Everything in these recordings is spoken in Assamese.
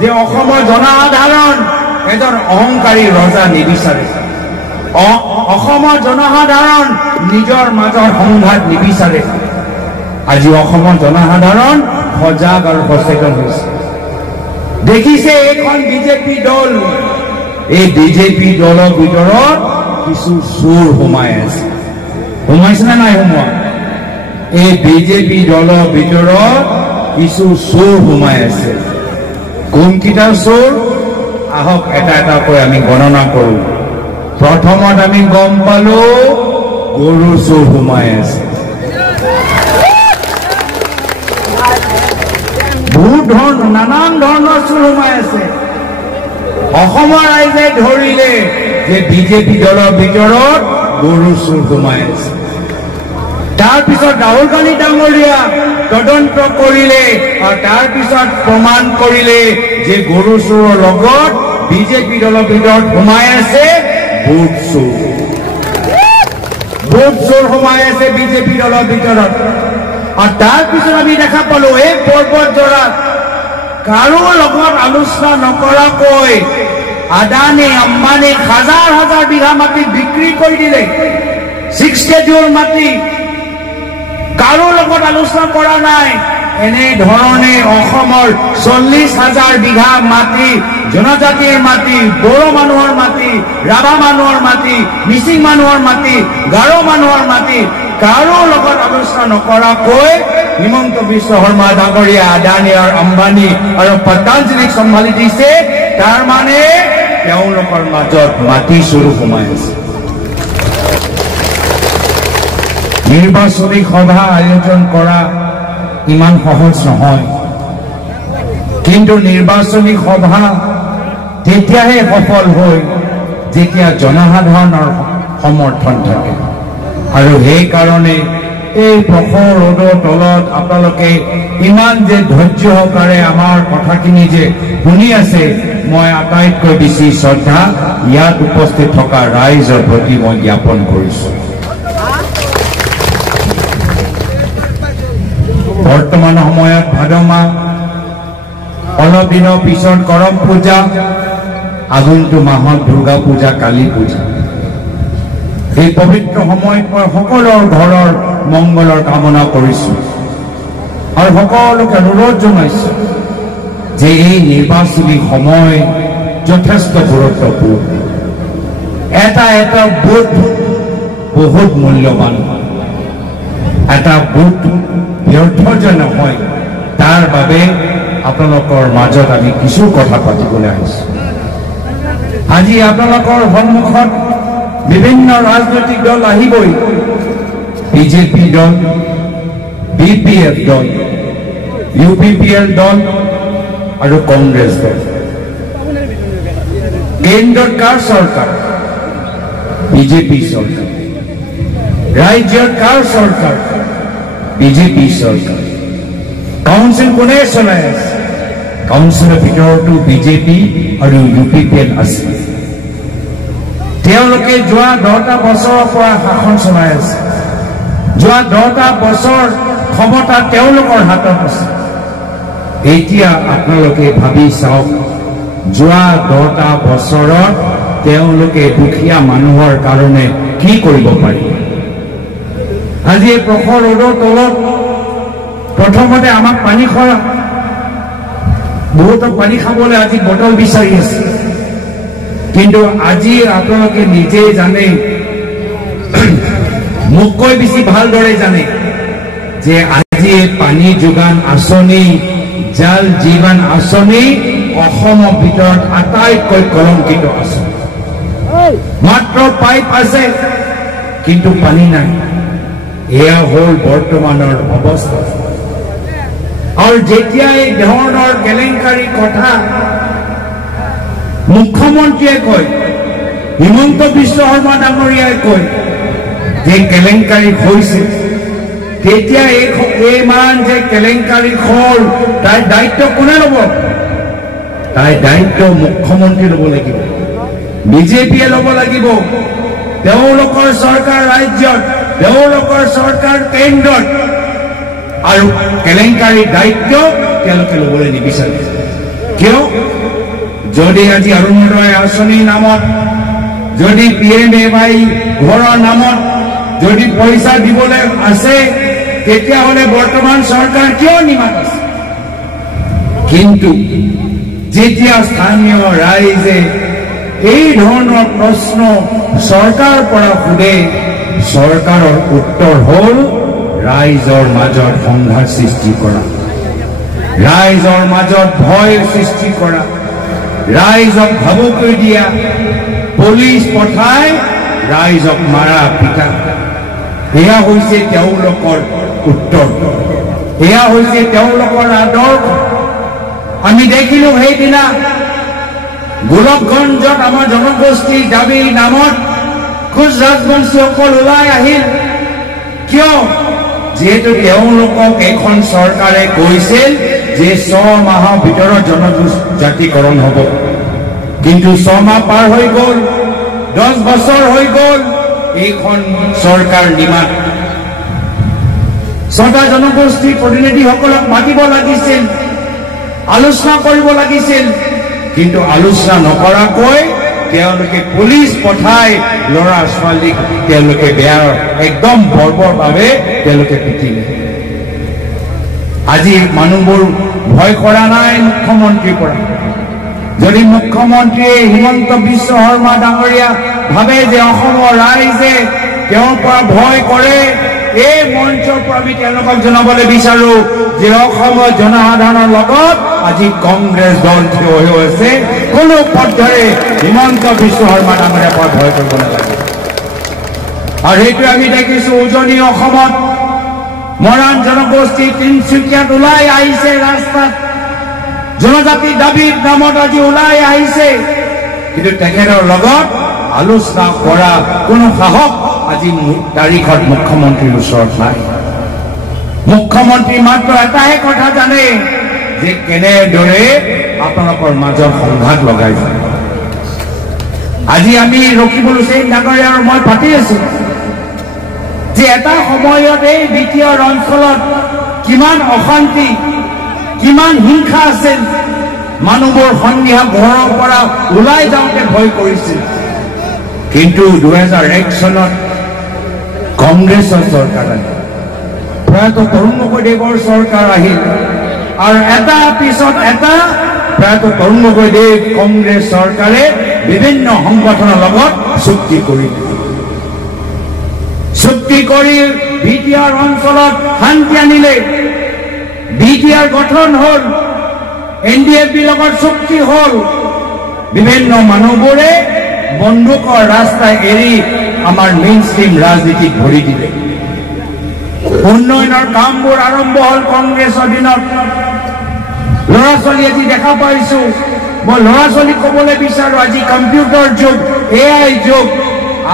যে অসমৰ জনসাধাৰণ এজন অহংকাৰী ৰজা নিবিচাৰে অসমৰ জনসাধাৰণ নিজৰ মাজৰ সংঘাত নিবিচাৰে আজি অসমৰ জনসাধাৰণ সজাগ আৰু সচেতন হৈছে দেখিছে এখন বিজেপি দল এই বিজেপি দলৰ ভিতৰত কিছু চোৰ সোমাই আছে সোমাইছে নে নাই সোমোৱা এই বিজেপি দলৰ ভিতৰত কিছু চোৰ সোমাই আছে কোনকেইটা চোৰ আহক এটা এটাকৈ আমি গণনা কৰোঁ প্ৰথমত আমি গম পালো গৰু চোৰ সোমাই আছে নানান ধৰণৰ চোৰ সোমাই আছে অসমৰ ৰাইজে ধৰিলে যে বিজেপি দলৰ ভিতৰত গৰু চোৰ সোমাই আছে তাৰপিছত ৰাহুল গান্ধী ডাঙৰীয়া তদন্ত কৰিলে আৰু তাৰপিছত প্ৰমাণ কৰিলে যে গৰু চোৰৰ লগত বিজেপি দলৰ ভিতৰত সোমাই আছে ভোট চোৰ সোমাই আছে বিজেপি দলৰ ভিতৰত আৰু তাৰপিছত আমি দেখা পালো এই পৰ্বতজোৰাত কাৰো লগত আলোচনা নকৰাকৈ আদানী আম্বানী হাজাৰ হাজাৰ বিঘা মাটি বিক্ৰী কৰি দিলে 6 কেডিউল মাটি কাৰো লগত আলোচনা কৰা নাই এনে ধৰণে অসমৰ 40,000 বিঘা মাটি জনজাতিৰ মাটি বড়ো মানুহৰ মাটি ৰাভা মানুহৰ মাটি মিচিং মানুহৰ মাটি গাৰো মানুহৰ মাটি কাৰো লগত আলোচনা নকৰাকৈ হিমন্ত বিশ্ব শৰ্মা ডাঙৰীয়া আদানী আৰু আম্বানী আৰু পতঞ্জলিক চম্ভালি দিছে তাৰ মানে তেওঁলোকৰ মাজত মাটি চুৰ সোমাই আছে নিৰ্বাচনী সভা আয়োজন কৰা ইমান সহজ নহয় কিন্তু নিৰ্বাচনী সভা তেতিয়াহে সফল হয় যেতিয়া জনসাধাৰণৰ সমৰ্থন থাকে আৰু সেই কাৰণে এই প্ৰখৰ ৰ'দৰ তলত আপোনালোকে ইমান যে ধৈৰ্য সহকাৰে আমাৰ কথাখিনি যে শুনি আছে মই আটাইতকৈ বেছি শ্ৰদ্ধা ইয়াত উপস্থিত থকা ৰাইজৰ প্ৰতি মই জ্ঞাপন কৰিছো বৰ্তমান সময়ত ভাদ মাহ অলপ দিনৰ পিছত কৰম পূজা আগন্তুক মাহত দুৰ্গা পূজা কালী পূজা এই পবিত্ৰ সময়ত মই সকলোৰ ঘৰৰ মংগলৰ কামনা কৰিছো আৰু সকলোকে অনুৰোধ জনাইছো যে এই নিৰ্বাচনী সময় যথেষ্ট গুৰুত্বপূৰ্ণ এটা ভোট বহুত মূল্যৱান এটা ভোট ব্যৰ্থ যে নহয় তাৰ বাবে আপোনালোকৰ মাজত আমি কিছু কথা পাতিবলৈ আহিছো আজি আপোনালোকৰ সন্মুখত বিভিন্ন ৰাজনৈতিক দল আহিবই বিজেপি দল বিপিএফ দল ইউপিপিএল দল আৰু কংগ্ৰেছ দল কেন্দ্ৰত কাৰ চৰকাৰ বিজেপি চৰকাৰ ৰাজ্যৰ কাৰ চৰকাৰ বিজেপি চৰকাৰ কাউন্সিল কোনে চলাই আছে কাউন্সিলৰ ভিতৰতো বিজেপি আৰু ইউপিপিএল আছে তেওঁলোকে যোৱা 10টা বছৰৰ পৰা শাসন চলাই আছে যোৱা 10টা বছৰ ক্ষমতা তেওঁলোকৰ হাতত আছে এতিয়া আপোনালোকে ভাবি চাওক যোৱা 10টা বছৰত তেওঁলোকে দুখীয়া মানুহৰ কাৰণে কি কৰিব পাৰি আজি এই প্ৰখৰ ৰ'দৰ তলত প্ৰথমতে আমাক পানী খোৱা বহুতো পানী খাবলৈ আজি বটল বিচাৰি আছে কিন্তু আজি আপোনালোকে নিজে জানে মোককৈ বেছি ভালদৰে জানে যে আজি পানী যোগান আঁচনি জল জীৱন আঁচনি অসমৰ ভিতৰত আটাইতকৈ কলংকিত আঁচনি মাত্ৰ পাইপ আছে কিন্তু পানী নাই এয়া হ'ল বৰ্তমানৰ অৱস্থা আৰু যেতিয়া এই ধৰণৰ কেলেংকাৰী কথা মুখ্যমন্ত্ৰীয়ে কয় হিমন্ত বিশ্ব শৰ্মা ডাঙৰীয়াই কয় যে কেলেংকাৰী হৈছে তেতিয়া ইমান যে কেলেংকাৰী হ'ল তাৰ দায়িত্ব কোনে ল'ব তাৰ দায়িত্ব মুখ্যমন্ত্ৰী ল'ব লাগিব বিজেপিয়ে ল'ব লাগিব তেওঁলোকৰ চৰকাৰ ৰাজ্যত তেওঁলোকৰ চৰকাৰ কেন্দ্ৰত আৰু কেলেংকাৰী দায়িত্ব তেওঁলোকে ল'বলৈ নিবিচাৰে কিয় যদি আজি অৰুণোদয় আঁচনিৰ নামত যদি PMAY ঘৰৰ নামত যদি পইচা দিবলৈ আছে তেতিয়াহ'লে বৰ্তমান চৰকাৰ কিয় নিমাত আছে কিন্তু যেতিয়া স্থানীয় ৰাইজে এই ধৰণৰ প্ৰশ্ন চৰকাৰৰ পৰা সোধে চৰকাৰৰ উত্তৰ হ'ল ৰাইজৰ মাজত সংঘাত সৃষ্টি কৰা ৰাইজৰ মাজত ভয় সৃষ্টি কৰা ৰাইজক ভাবুকি দিয়া পুলিচ পঠাই ৰাইজক মাৰা পিটা এয়া হৈছে তেওঁলোকৰ উত্তৰ এয়া হৈছে তেওঁলোকৰ আদৰ্শ আমি দেখিলো সেইদিনা গোলকগঞ্জত আমাৰ জনগোষ্ঠীৰ দাবীৰ নামত খোজ ৰাজবংশীসকল ওলাই আহিল কিয় যেহেতু তেওঁলোকক এখন চৰকাৰে কৈছিল যে 6 মাহৰ ভিতৰত জনজাতিকৰণ হ'ব কিন্তু 6 মাহ পাৰ হৈ গ'ল 10 বছৰ হৈ গ'ল এইখন চৰকাৰ নিমাত ছটা জনগোষ্ঠীৰ প্ৰতিনিধিসকলক মাতিব লাগিছিল আলোচনা কৰিব লাগিছিল কিন্তু আলোচনা নকৰাকৈ তেওঁলোকে পুলিচ পঠাই ল'ৰা ছোৱালীক তেওঁলোকে বেয়া একদম বৰ্বৰভাৱে তেওঁলোকে পিটিলে আজি মানুহবোৰ ভয় কৰা নাই মুখ্যমন্ত্ৰীৰ পৰা যদি মুখ্যমন্ত্ৰীয়ে হিমন্ত বিশ্ব শৰ্মা ডাঙৰীয়া ভাবে যে অসমৰ ৰাইজে তেওঁৰ পৰা ভয় কৰে এই মঞ্চৰ পৰা আমি তেওঁলোকক জনাবলৈ বিচাৰো যে অসমৰ জনসাধাৰণৰ লগত আজি কংগ্ৰেছ দল থিয় হৈ আছে কোনো পৰ্যায়ে হিমন্ত বিশ্ব শৰ্মা ডাঙৰীয়াৰ পৰা ভয় কৰিব নালাগে আৰু সেইটো আমি দেখিছো উজনি অসমত মৰাণ জনগোষ্ঠী তিনিচুকীয়াত ওলাই আহিছে ৰাস্তাত জনজাতি দাবীৰ নামত আজি ওলাই আহিছে কিন্তু তেখেতৰ লগত আলোচনা কৰা কোনো সাহস আজি তাৰিখত মুখ্যমন্ত্ৰীৰ ওচৰত নাই মুখ্যমন্ত্ৰী মাত্ৰ এটাহে কথা জানে যে কেনেদৰে আপোনালোকৰ মাজত সংঘাত লগাই যায় আজি আমি ৰকিবুল হুছেইন ডাঙৰীয়া আৰু মই পাতি আছো যে এটা সময়ত এই দ্বিতীয় অঞ্চলত কিমান অশান্তি কিমান হিংসা আছিল মানুহবোৰ সন্ধিয়া ঘৰৰ পৰা ওলাই যাওঁতে ভয় কৰিছিল কিন্তু 2001 চনত কংগ্ৰেছৰ চৰকাৰ আহিল প্ৰয়াত তৰুণ গগৈদেৱৰ চৰকাৰ আহিল আৰু এটা পিছত এটা প্ৰয়াত তৰুণ গগৈদেৱ কংগ্ৰেছ চৰকাৰে বিভিন্ন সংগঠনৰ লগত চুক্তি কৰি বিটিআৰ অঞ্চলত শান্তি আনিলে বিটিআৰ গঠন হ'ল এনডিএফবিৰ লগত চুক্তি হ'ল বিভিন্ন মানুহবোৰে বন্দুকৰ ৰাস্তা এৰি আমাৰ মেইনষ্ট্ৰীম ৰাজনীতিক ভৰি দিলে উন্নয়নৰ কামবোৰ আৰম্ভ হ'ল কংগ্ৰেছৰ দিনত ল'ৰা ছোৱালী আজি দেখা পাইছো মই ল'ৰা ছোৱালীক ক'বলৈ বিচাৰো আজি কম্পিউটাৰ যুগ AI যুগ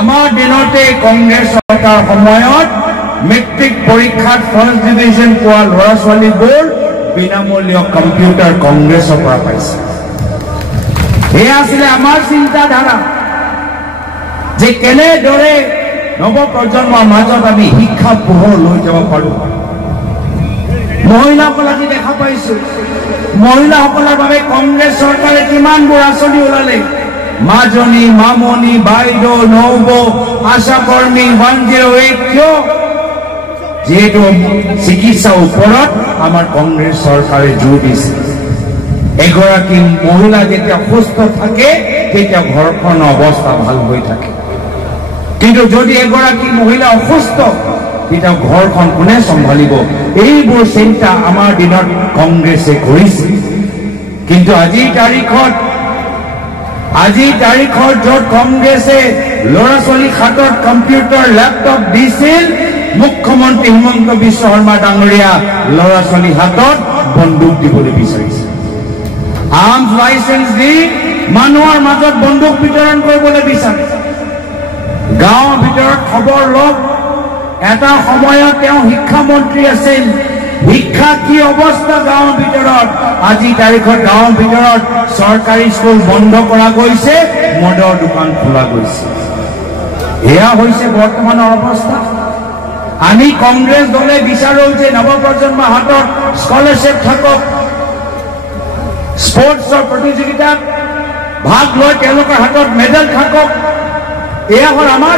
আমাৰ দিনতে কংগ্ৰেছ চৰকাৰ সময়ত মেট্ৰিক পৰীক্ষাত ফাৰ্ষ্ট ডিভিজন পোৱা ল'ৰা ছোৱালীবোৰ বিনামূলীয় কম্পিউটাৰ কংগ্ৰেছৰ পৰা পাইছে এয়া আছিলে আমাৰ চিন্তাধাৰা যে কেনেদৰে নৱপ্ৰজন্মৰ মাজত আমি শিক্ষা পোহৰ লৈ যাব পাৰো মহিলাসকল আজি দেখা পাইছো মহিলাসকলৰ বাবে কংগ্ৰেছ চৰকাৰে কিমানবোৰ আঁচনি ওলালে মাজনী মামনি বাইদেউ নৌবৌ আশা কৰ্মী 108 কিয় যেহেতু চিকিৎসাৰ ওপৰত আমাৰ কংগ্ৰেছ চৰকাৰে জোৰ দিছে এগৰাকী মহিলা যেতিয়া সুস্থ থাকে তেতিয়া ঘৰখনৰ অৱস্থা ভাল হৈ থাকে কিন্তু যদি এগৰাকী মহিলা অসুস্থ তেতিয়া ঘৰখন কোনে চম্ভালিব এইবোৰ চিন্তা আমাৰ দিনত কংগ্ৰেছে কৰিছে কিন্তু আজিৰ তাৰিখত য'ত কংগ্ৰেছে ল'ৰা ছোৱালীৰ হাতত কম্পিউটাৰ লেপটপ দিছিল মুখ্যমন্ত্ৰী হিমন্ত বিশ্ব শৰ্মা ডাঙৰীয়া ল'ৰা ছোৱালীৰ হাতত বন্দুক দিবলৈ বিচাৰিছে আৰ্মছ লাইচেন্স দি মানুহৰ মাজত বন্দুক বিতৰণ কৰিবলৈ বিচাৰে গাঁৱৰ ভিতৰত খবৰ লওক এটা সময়ত তেওঁ শিক্ষামন্ত্ৰী আছিল শিক্ষা কি অৱস্থা গাঁৱৰ ভিতৰত আজি তাৰিখত গাঁৱৰ ভিতৰত চৰকাৰী স্কুল বন্ধ কৰা গৈছে মদৰ দোকান খোলা গৈছে এয়া হৈছে বৰ্তমানৰ অৱস্থা আমি কংগ্ৰেছ দলে বিচাৰো যে নৱপ্ৰজন্মৰ হাতত স্কলাৰশ্বিপ থাকক স্পৰ্টছৰ প্ৰতিযোগিতাত ভাগ লৈ তেওঁলোকৰ হাতত মেডেল থাকক। এয়া হ'ল আমাৰ